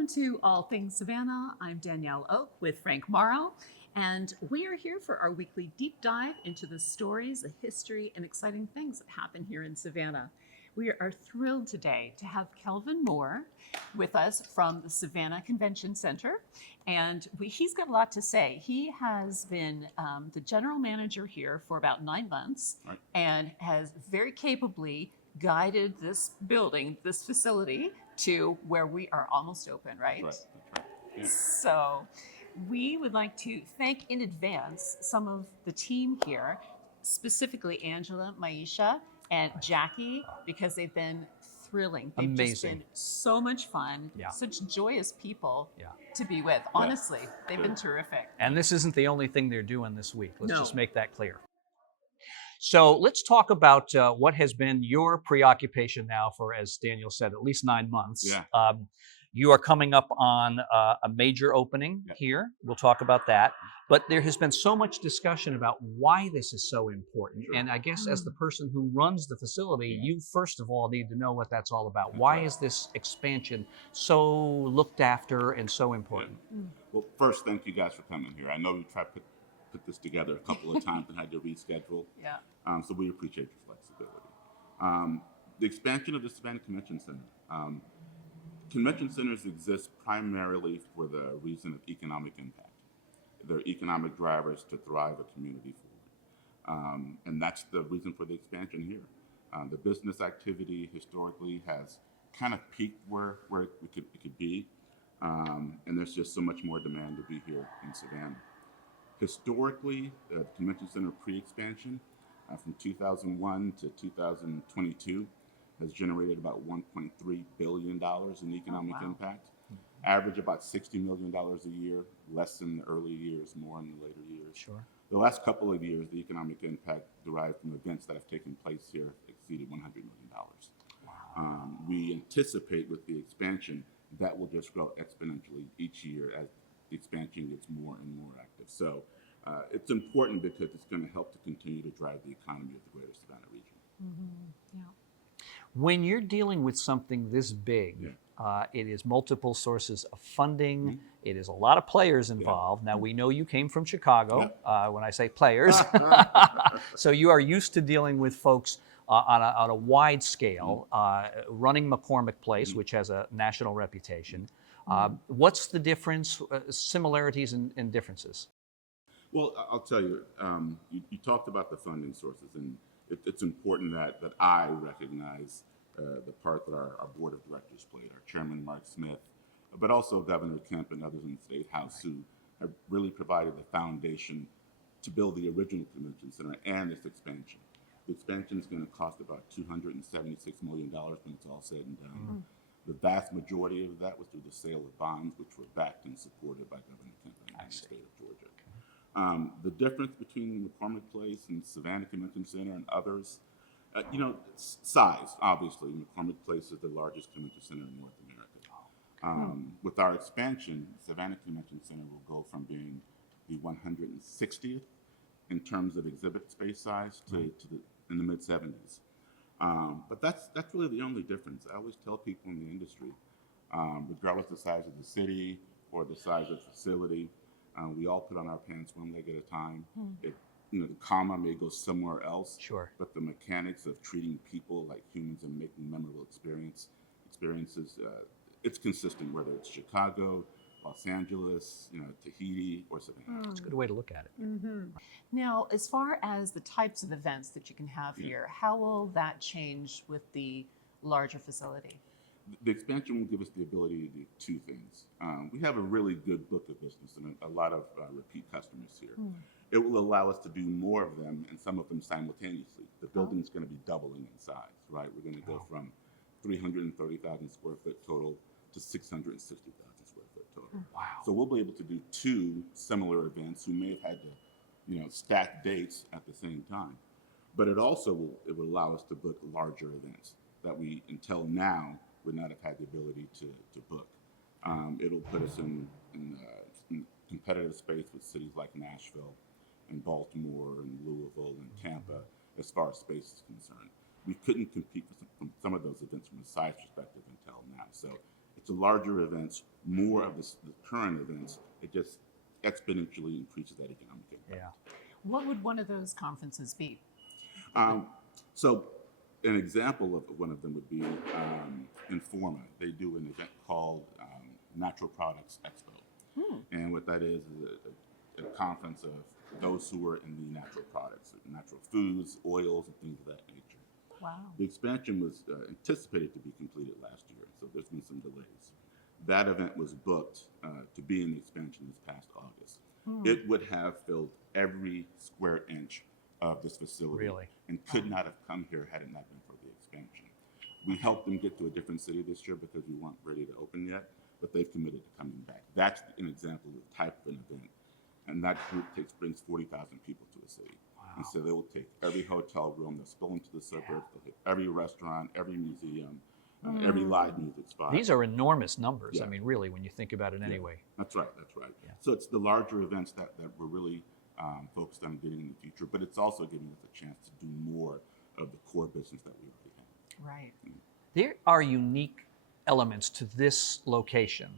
Welcome to All Things Savannah. I'm Danielle Oak with Frank Morrow, and we are here for our weekly deep dive into the stories, the history, and exciting things that happen here in Savannah. We are thrilled today to have Kelvin Moore with us from the Savannah Convention Center, and he's got a lot to say. He has been the general manager here for about 9 months, right, and has very capably guided this building, this facility, to where we are almost open, right? That's right. Yeah. So we would like to thank in advance some of the team here, specifically Angela, Maisha, and Jackie, because they've been thrilling. They've Amazing. just been so much fun, Yeah. such joyous people Yeah. to be with. Honestly, they've been terrific. And this isn't the only thing they're doing this week. Let's No. just make that clear. So let's talk about what has been your preoccupation now for, as Daniel said, at least 9 months. Yeah. You are coming up on a major opening here. We'll talk about that. But there has been so much discussion about why this is so important. Sure. And I guess as the person who runs the facility, you first of all need to know what that's all about. Why is this expansion so looked after and so important? Yeah. Well, first, thank you guys for coming here. I know we tried to put this together a couple of times and had to reschedule. Yeah. So we appreciate your flexibility. The expansion of the Savannah Convention Center. Convention centers exist primarily for the reason of economic impact. They're economic drivers to thrive a community forward. And that's the reason for the expansion here. The business activity historically has kind of peaked where it could be. And there's just so much more demand to be here in Savannah. Historically, the Convention Center pre-expansion from 2001 to 2022 has generated about $1.3 billion in economic impact. Average about $60 million a year, less in the early years, more in the later years. Sure. The last couple of years, the economic impact derived from events that have taken place here exceeded $100 million. Wow. We anticipate with the expansion that will just grow exponentially each year as the expansion gets more and more active. So it's important because it's going to help to continue to drive the economy of the greater Savannah region. Mm-hmm. Yeah. When you're dealing with something this big, it is multiple sources of funding. It is a lot of players involved. Now, we know you came from Chicago, when I say players. So you are used to dealing with folks on a wide scale, running McCormick Place, which has a national reputation. What's the difference, similarities and differences? Well, I'll tell you, you talked about the funding sources, and it's important that I recognize the part that our board of directors played, our chairman, Mark Smith, but also Governor Kemp and others in the State House who have really provided the foundation to build the original convention center and its expansion. The expansion is going to cost about $276 million when it's all said and done. The vast majority of that was through the sale of bonds, which were backed and supported by Governor Kemp and the state of Georgia. The difference between McCormick Place and Savannah Convention Center and others, size, obviously. McCormick Place is the largest convention center in North America. With our expansion, Savannah Convention Center will go from being the 160th in terms of exhibit space size to in the mid-70s. But that's really the only difference. I always tell people in the industry, regardless of the size of the city or the size of the facility, we all put on our pants one leg at a time. The comma may go somewhere else, but the mechanics of treating people like humans and making memorable experiences, it's consistent whether it's Chicago, Los Angeles, Tahiti, or Savannah. That's a good way to look at it. Mm-hmm. Now, as far as the types of events that you can have here, how will that change with the larger facility? The expansion will give us the ability to do two things. We have a really good book of business and a lot of repeat customers here. It will allow us to do more of them and some of them simultaneously. The building's going to be doubling in size, right? We're going to go from 330,000 square foot total to 660,000 square foot total. Wow. So we'll be able to do two similar events who may have had to, stack dates at the same time. But it also will allow us to book larger events that we, until now, would not have had the ability to book. It'll put us in competitive space with cities like Nashville and Baltimore and Louisville and Tampa as far as space is concerned. We couldn't compete with some of those events from a size perspective until now. So it's a larger events, more of the current events. It just exponentially increases that economic impact. Yeah. What would one of those conferences be? So an example of one of them would be Informa. They do an event called Natural Products Expo. And what that is a conference of those who are in the natural products, natural foods, oils, and things of that nature. Wow. The expansion was anticipated to be completed last year, so there's been some delays. That event was booked to be in the expansion this past August. It would have filled every square inch of this facility, Really? and could not have come here had it not been for the expansion. We helped them get to a different city this year because we weren't ready to open yet, but they've committed to coming back. That's an example of the type of an event. And that group brings 40,000 people to a city. Wow. And so they will take every hotel room, they'll spill into the suburbs, they'll hit every restaurant, every museum, every live music spot. These are enormous numbers. Yeah. I mean, really, when you think about it anyway. That's right, that's right. Yeah. So it's the larger events that we're really focused on getting in the future, but it's also giving us a chance to do more of the core business that we already have. Right. There are unique elements to this location.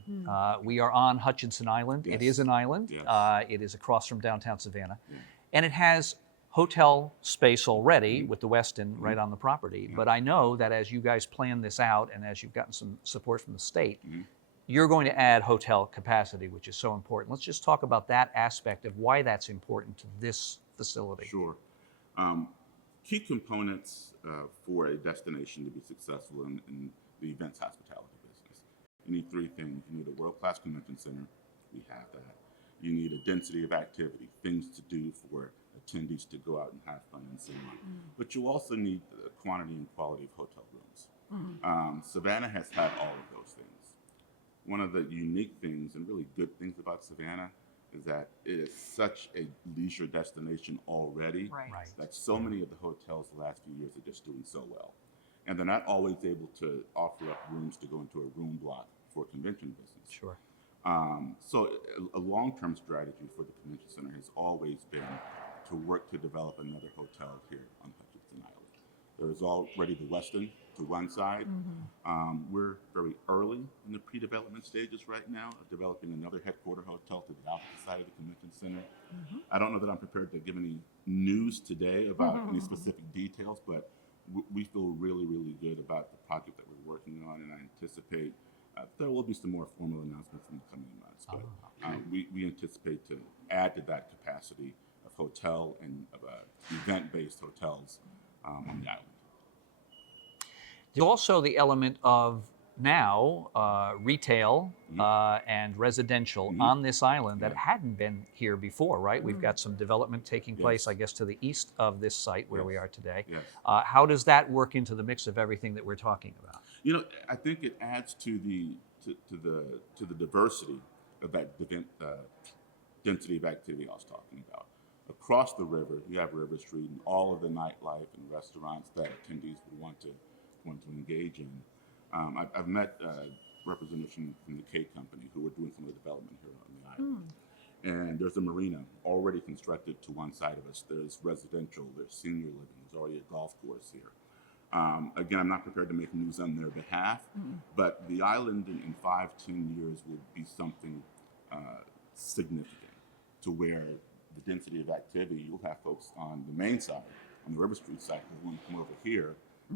We are on Hutchinson Island. Yes. It is an island. Yes. It is across from downtown Savannah. And it has hotel space already with the Westin right on the property. But I know that as you guys plan this out and as you've gotten some support from the state, you're going to add hotel capacity, which is so important. Let's just talk about that aspect of why that's important to this facility. Sure. Key components for a destination to be successful in the events hospitality business. You need three things. You need a world-class convention center. We have that. You need a density of activity, things to do for attendees to go out and have fun and so on. But you also need the quantity and quality of hotel rooms. Savannah has had all of those things. One of the unique things and really good things about Savannah is that it is such a leisure destination already Right. that so many of the hotels the last few years are just doing so well. And they're not always able to offer up rooms to go into a room block for convention business. Sure. So a long-term strategy for the convention center has always been to work to develop another hotel here on Hutchinson Island. There is already the Westin to one side. We're very early in the pre-development stages right now of developing another headquarter hotel to the opposite side of the convention center. I don't know that I'm prepared to give any news today about any specific details, but we feel really, really good about the project that we're working on, and I anticipate there will be some more formal announcements in the coming months. But we anticipate to add to that capacity of hotel and of event-based hotels on the island. There's also the element of now retail and residential on this island that hadn't been here before, right? We've got some development taking place, I guess, to the east of this site where we are today. Yes. How does that work into the mix of everything that we're talking about? You know, I think it adds to the diversity of that density of activity I was talking about. Across the river, you have River Street and all of the nightlife and restaurants that attendees would want to engage in. I've met representatives from the K Company who are doing some of the development here on the island. And there's a marina already constructed to one side of us. There's residential, there's senior living, there's already a golf course here. Again, I'm not prepared to make news on their behalf, but the island in 5-10 years will be something significant to where the density of activity, you'll have folks on the main side, on the River Street side, who want to come over here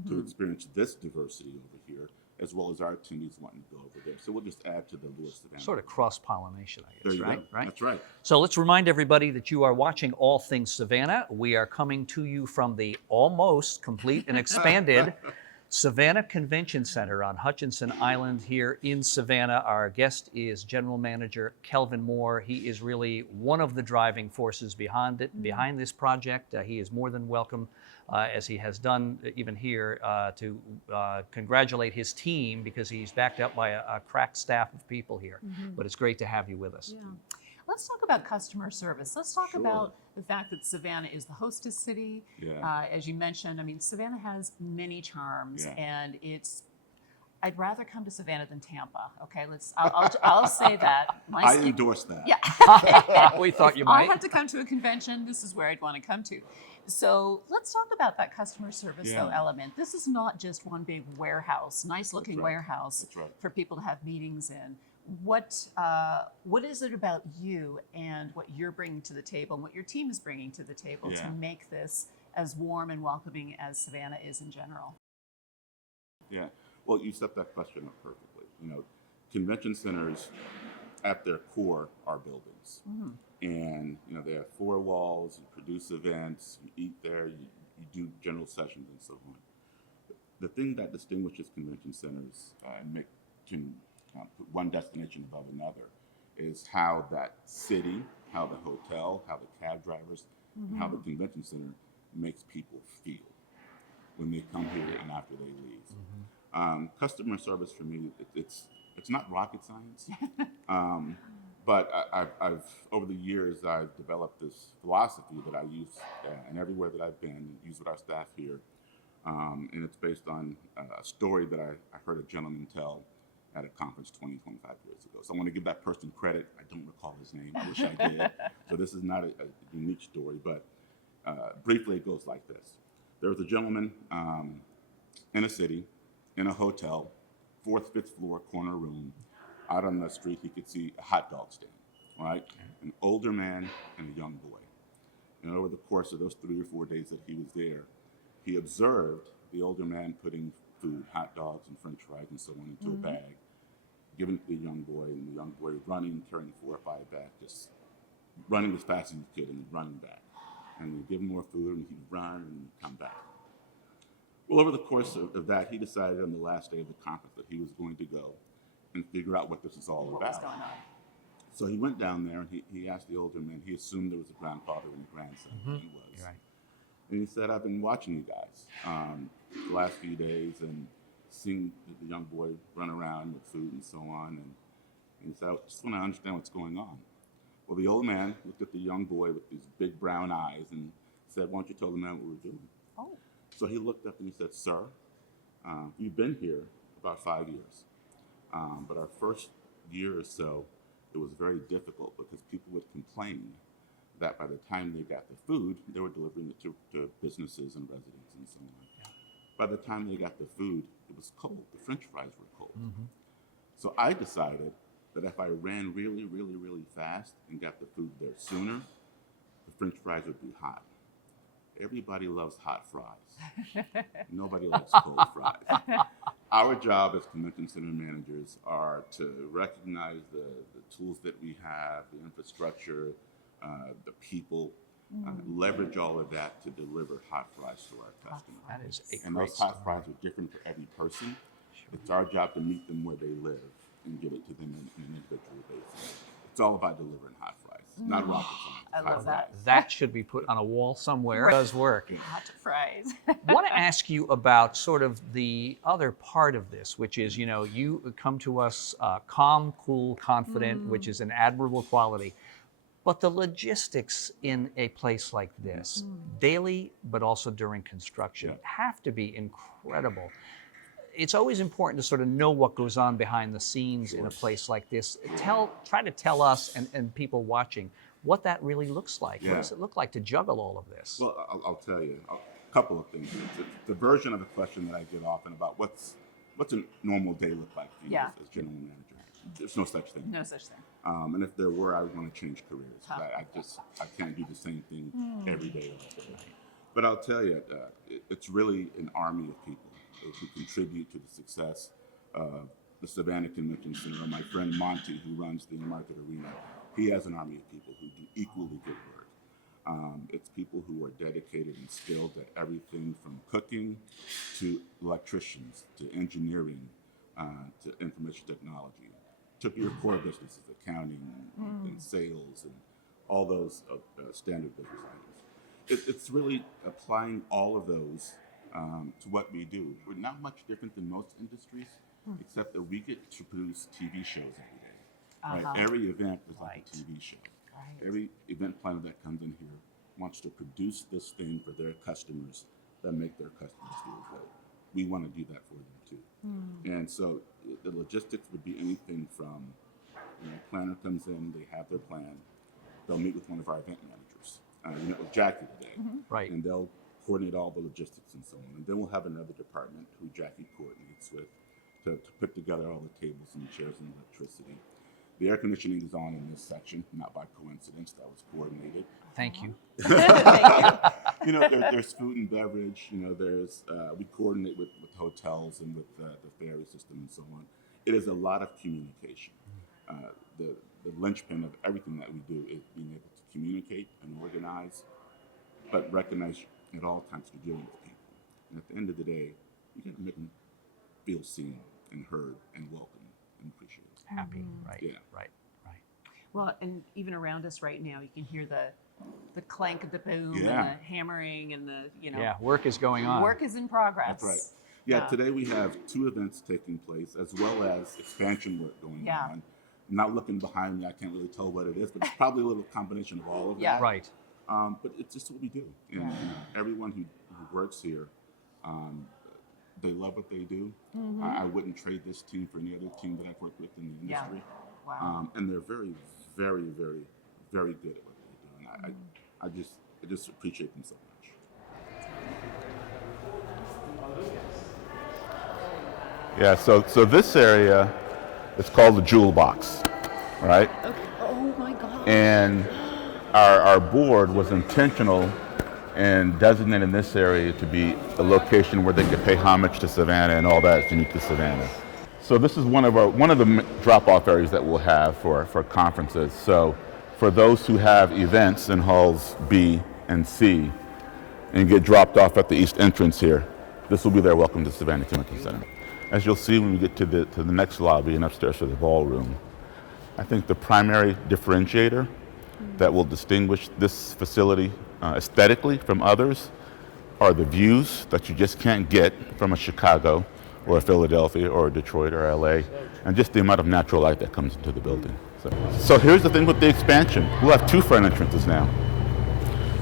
to experience this diversity over here, as well as our attendees wanting to go over there. So we'll just add to the Lewis Savannah. Sort of cross-pollination, I There guess, you right? go. That's right. So let's remind everybody that you are watching All Things Savannah. We are coming to you from the almost complete and expanded Savannah Convention Center on Hutchinson Island here in Savannah. Our guest is General Manager Kelvin Moore. He is really one of the driving forces behind this project. He is more than welcome, as he has done even here, to congratulate his team because he's backed up by a crack staff of people here. But it's great to have you with us. Yeah. Let's talk about customer service. Let's talk about the fact that Savannah is the hostess city. As you mentioned, I mean, Savannah has many charms, and I'd rather come to Savannah than Tampa. Okay, I'll say that. I endorse that. Yeah. We thought you If I might. had to come to a convention, this is where I'd want to come to. So let's talk about that customer service though Yeah. element. This is not just one big warehouse, nice looking That's right. warehouse That's right. for people to have meetings in. What is it about you and what you're bringing to the table and what your team is bringing to the table to Yeah. make this as warm and welcoming as Savannah is in general? Yeah. Well, you set that question up perfectly. Convention centers at their core are buildings. And, they have four walls, you produce events, you eat there, you do general sessions and so on. The thing that distinguishes convention centers and can put one destination above another is how that city, how the hotel, how the cab drivers, and how the convention center makes people feel when they come here and after they leave. Customer service for me, it's not rocket science, but I've over the years I've developed this philosophy that I use and everywhere that I've been, use with our staff here, and it's based on a story that I heard a gentleman tell at a conference 25 years ago. So I want to give that person credit. I don't recall his name. I wish I did. So this is not a unique story, but briefly it goes like this. There was a gentleman in a city, in a hotel, 4th, 5th floor, corner room. Out on the street, he could see a hot dog stand, right? An older man and a young boy. And over the course of those 3 or 4 days that he was there, he observed the older man putting food, hot dogs and french fries and so on, into a bag, giving it to the young boy, and the young boy running, carrying 4 or 5 bags, just running as fast as he could and running back. And he'd give him more food, and he'd run and come back. Well, over the course of that, he decided on the last day of the conference that he was going to go and figure out what this is all What about. was going on? So he went down there and he asked the older man. He assumed there was a grandfather and a grandson. And he was. Right. And he said, "I've been watching you guys the last few days and seeing the young boy run around with food and so on." And he said, "I just want to understand what's going on." Well, the old man looked at the young boy with these big brown eyes and said, "Why don't you tell the man what we're doing?" Oh, So he looked up and he said, "Sir, we've been here about 5 years. But our first year or so, it was very difficult because people would complain that by the time they got the food, they were delivering it to businesses and residents and so on. By the time they got the food, it was cold. The french fries were cold. So I decided that if I ran really, really, really fast and got the food there sooner, the french fries would be hot. Everybody loves hot fries. Nobody likes cold fries. Our job as convention center managers are to recognize the tools that we have, the infrastructure, the people, leverage all of that to deliver hot fries to our customers. That is a And great those hot story. fries are different for every person. It's our job to meet them where they live and give it to them in an individual basis. It's all about delivering hot fries, not rocket science. I hot love that. fries. That should be put on a wall somewhere. It does work. hot fries. I want to ask you about sort of the other part of this, which is, you come to us calm, cool, confident, which is an admirable quality. But the logistics in a place like this, daily, but also during construction, Yeah. have to be incredible. It's always important to sort of know what goes on behind the scenes in a place like this. Try to tell us and people watching what that really looks like. What Yeah. does it look like to juggle all of this? Well, I'll tell you a couple of things. It's the version of the question that I get often about what's a normal day look like for you Yeah. as general manager. There's no such thing. No such thing. And if there were, I would want to change careers. I can't do the same thing every day. But I'll tell you, it's really an army of people who contribute to the success of the Savannah Convention Center. My friend Monty, who runs the Market Arena, he has an army of people who do equally good work. It's people who are dedicated and skilled at everything from cooking to electricians to engineering to information technology, to your core businesses, accounting and sales and all those standard business items. It's really applying all of those to what we do. We're not much different than most industries, except that we get to produce TV shows every day. Right? Every event is like a TV show. Right. Every event planner that comes in here wants to produce this thing for their customers that make their customers feel good. We want to do that for them too. And so the logistics would be anything from, planner comes in, they have their plan, they'll meet with one of our event managers. you met with Jackie today. Right. And they'll coordinate all the logistics and so on. And then we'll have another department who Jackie coordinates with to put together all the tables and chairs and electricity. The air conditioning is on in this section, not by coincidence. That was coordinated. Thank you. You know, there's food and beverage. You know, there's we coordinate with hotels and with the ferry system and so on. It is a lot of communication. The linchpin of everything that we do is being able to communicate and organize, but recognize at all times you're dealing with people. And at the end of the day, you got to make them feel seen and heard and welcome and appreciated. Happy. Right. Yeah. Right. Well, and even around us right now, you can hear the clank of the boom Yeah. and the hammering and the, Yeah. Work is going on. work is in progress. That's right. Yeah, today we have 2 events taking place as well as expansion work going on. I'm not looking behind me. I can't really tell what it is, but it's probably a little combination of all of that. Right. But it's just what we do. And everyone who works here, they love what they do. I wouldn't trade this team for any other team that I've worked with in the industry. Wow. And they're very, very, very, very good at what they do. And I just appreciate them so much. Yeah, so this area is called the Jewel Box, right? Okay. Oh my God. And our board was intentional in designating this area to be a location where they could pay homage to Savannah and all that is unique to Savannah. So this is one of the drop-off areas that we'll have for conferences. So for those who have events in halls B and C and get dropped off at the east entrance here, this will be their welcome to Savannah Convention Center. As you'll see when we get to the next lobby and upstairs to the ballroom, I think the primary differentiator that will distinguish this facility aesthetically from others are the views that you just can't get from a Chicago or a Philadelphia or a Detroit or LA, and just the amount of natural light that comes into the building. So here's the thing with the expansion. We'll have 2 front entrances now.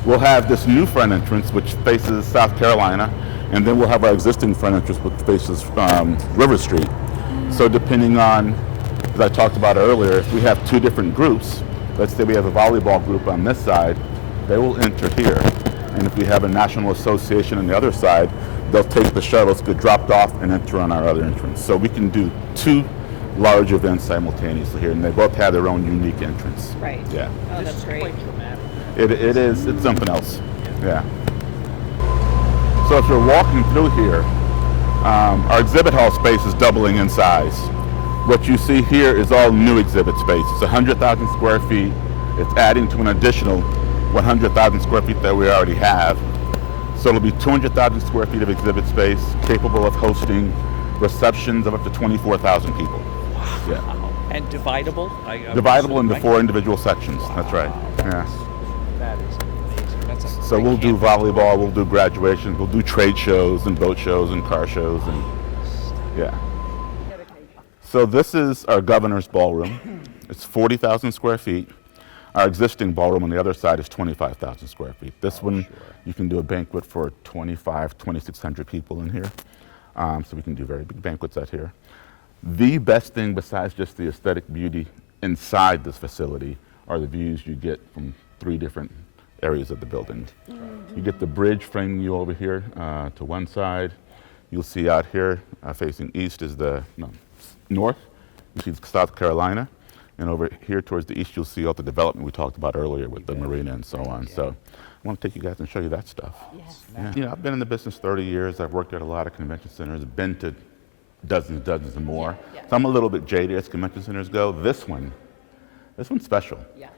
We'll have this new front entrance which faces South Carolina, and then we'll have our existing front entrance which faces River Street. So depending on, as I talked about earlier, if we have 2 different groups, let's say we have a volleyball group on this side, they will enter here. And if we have a national association on the other side, they'll take the shuttles, get dropped off, and enter on our other entrance. So we can do 2 large events simultaneously here, and they both have their own unique entrance. Right. Yeah. Oh, that's great. Quite dramatic. It is. It's something else. Yeah. So if you're walking through here, our exhibit hall space is doubling in size. What you see here is all new exhibit space. It's 100,000 square feet. It's adding to an additional 100,000 square feet that we already have. So it'll be 200,000 square feet of exhibit space, capable of hosting receptions of up to 24,000 people. Wow. Yeah. And dividable? Dividable into right? 4 individual sections. That's right. Yeah. That is amazing. That's a So great we'll do campus. volleyball, we'll do graduations, we'll do trade shows and boat shows and car shows, and yeah. So this is our governor's ballroom. It's 40,000 square feet. Our existing ballroom on the other side is 25,000 square feet. This one, you can do a banquet for 2,600 people in here. So we can do very big banquets out here. The best thing besides just the aesthetic beauty inside this facility are the views you get from 3 different areas of the building. You get the bridge framing you over here to one side. You'll see out here facing east is north. You see South Carolina. And over here towards the east, you'll see all the development we talked about earlier with the marina and so on. So I want to take you guys and show you that stuff. Yes. Yeah. You know, I've been in the business 30 years. I've worked at a lot of convention centers, been to dozens and more. Yeah. So I'm a little bit jaded as convention centers go. This one's special. Yeah.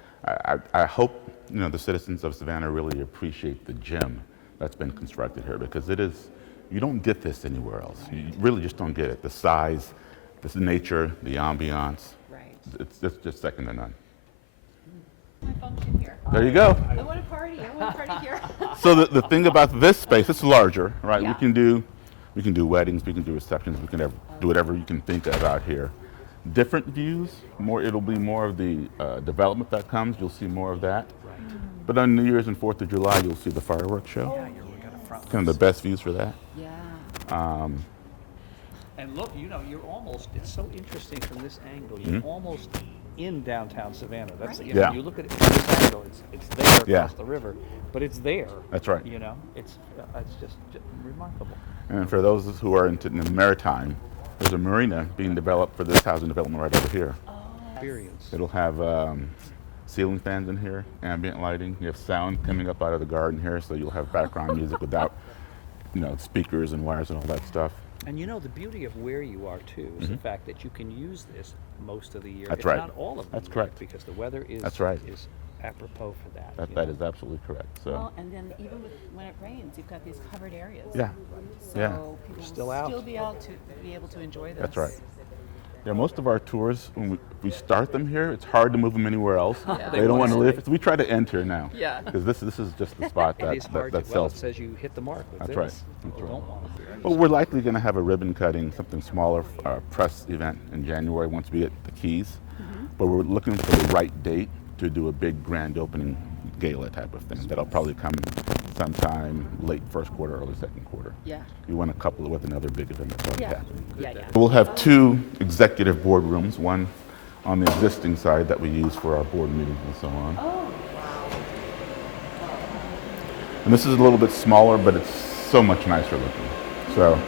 I hope, you know, the citizens of Savannah really appreciate the gym that's been constructed here, because it is, you don't get this anywhere else. You really just don't get it. The size, the nature, the ambiance. It's just second to none. My function here. There you go. I want to party. I want to party here. So the thing about this space, it's larger, right? Yeah. We can do weddings, we can do receptions, we can do whatever you can think of out here. Different views, it'll be more of the development that comes. You'll see more of that. But on New Year's and 4th of July, you'll see the fireworks show. Yeah, you're looking at the front. Kind of the best views for that. Yeah. And look, you know, it's so interesting from this angle. You're almost in downtown Savannah. That's Right. you know, Yeah. you look at it from this angle, it's there Yeah. across the river, but it's there. That's right. You know, it's just remarkable. And for those who are into the maritime, there's a marina being developed for this housing development right over here. Experience. It'll have ceiling fans in here, ambient lighting. You have sound coming up out of the garden here, so you'll have background music without, speakers and wires and all that stuff. And you know, the beauty of where you are too is the fact that you can use this most of the year. That's if right. not all of the That's year, correct. because the weather is That's right. is apropos for that. That is absolutely correct. So Well, and then even when it rains, you've got these covered areas. yeah, So yeah. people Still will out. still be able to enjoy this. That's right. Yeah, most of our tours, when we start them here, it's hard to move them anywhere else. Yeah. They don't want to live. So we try to end here now. Yeah. Because this is just the spot It that is hard. that Well, sells. it says you hit the mark with That's this. right. That's People right. don't want to. Well, we're likely going to have a ribbon cutting, something smaller, press event in January once we get the keys. But we're looking for the right date to do a big grand opening gala type of thing. That'll probably come sometime late first quarter, early second quarter. Yeah. We want to couple it with another big event that's already Yeah. happening. Yeah. Yeah. We'll have two executive boardrooms, one on the existing side that we use for our board meetings and so on. Oh. And this is a little bit smaller, but it's so much nicer looking. So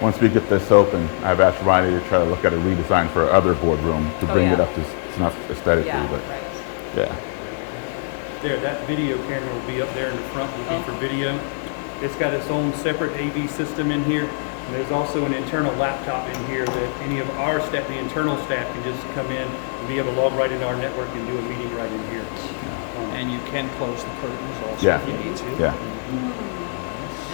once we get this open, I've asked Riley to try to look at a redesign for our other boardroom to bring it yeah. up to snuff aesthetically. Yeah. But Right. yeah, There, that video camera will be up there in the front, will be for video. It's got its own separate AV system in here. And there's also an internal laptop in here that any of our staff, the internal staff, can just come in and be able to log right into our network and do a meeting right in here. And you can close the curtains also Yeah. if you need to. yeah.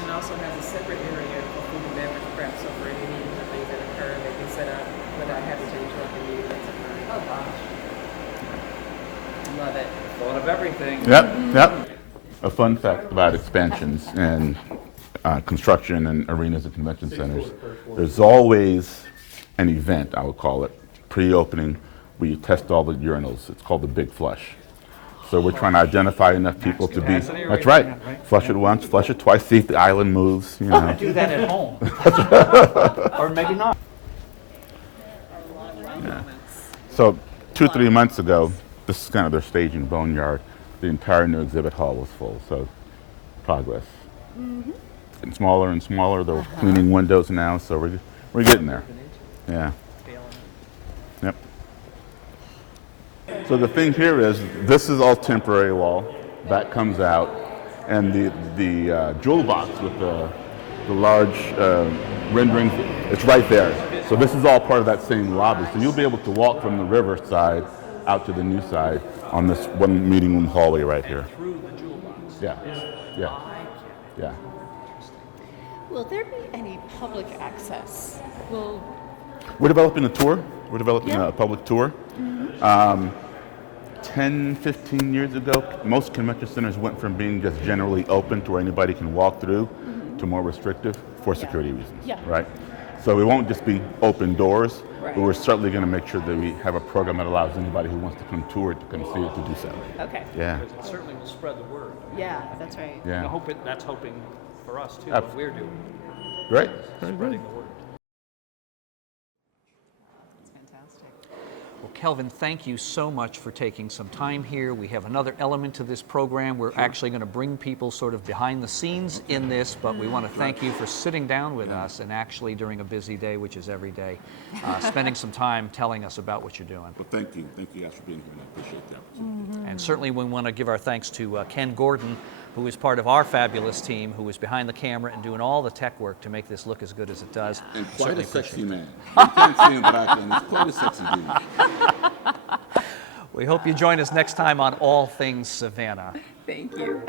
And also has a separate area for food and beverage prep, so for any meetings or things that occur, they can set up without having to interrupt the meeting that's occurring. Oh gosh. Love it. Thought of everything. Yep, yep. A fun fact about expansions and construction and arenas and convention centers, there's always an event, I would call it, pre-opening, where you test all the urinals. It's called the Big Flush. So we're trying to identify enough people to be, capacity or that's right, anything, right? flush it once, flush it twice, see if the island moves, you know. Do that at home. Or maybe not. So 2-3 months ago, this is kind of their staging boneyard. The entire new exhibit hall was full, so progress. Getting smaller and smaller. They're cleaning windows now, so we're getting there. Yeah. Yep. So the thing here is, this is all temporary wall. That comes out, and the jewel box with the large renderings, it's right there. So this is all part of that same lobby. So you'll be able to walk from the river side out to the new side on this one meeting room hallway right here. Through the jewel box. Yeah, yeah, yeah. Will there be any public access? Will We're developing a tour. We're developing Yeah. a public tour. 10, 15 years ago, most convention centers went from being just generally open to where anybody can walk through to more restrictive for security reasons, Yeah. right? So we won't just be open doors, Right. but we're certainly going to make sure that we have a program that allows anybody who wants to come tour it to come see it to do so. okay. Yeah, Because it certainly will spread the word. Yeah, that's right. I yeah. hope that's hoping for us too, Ab- what we're doing, Great. Very spreading good. the word. That's fantastic. Well, Kelvin, thank you so much for taking some time here. We have another element to this program. We're actually going to bring people sort of behind the scenes in this, but we want to thank you for sitting down with us and actually during a busy day, which is every day, spending some time telling us about what you're doing. Well, thank you. Thank you guys for being here, and I appreciate the opportunity. And certainly we want to give our thanks to Ken Gordon, who is part of our fabulous team, who is behind the camera and doing all the tech work to make this look as good as it does. And quite Certainly a sexy appreciate man. You can't see him, but I can. He's quite a sexy dude. We hope you join us next time on All Things Savannah. Thank you.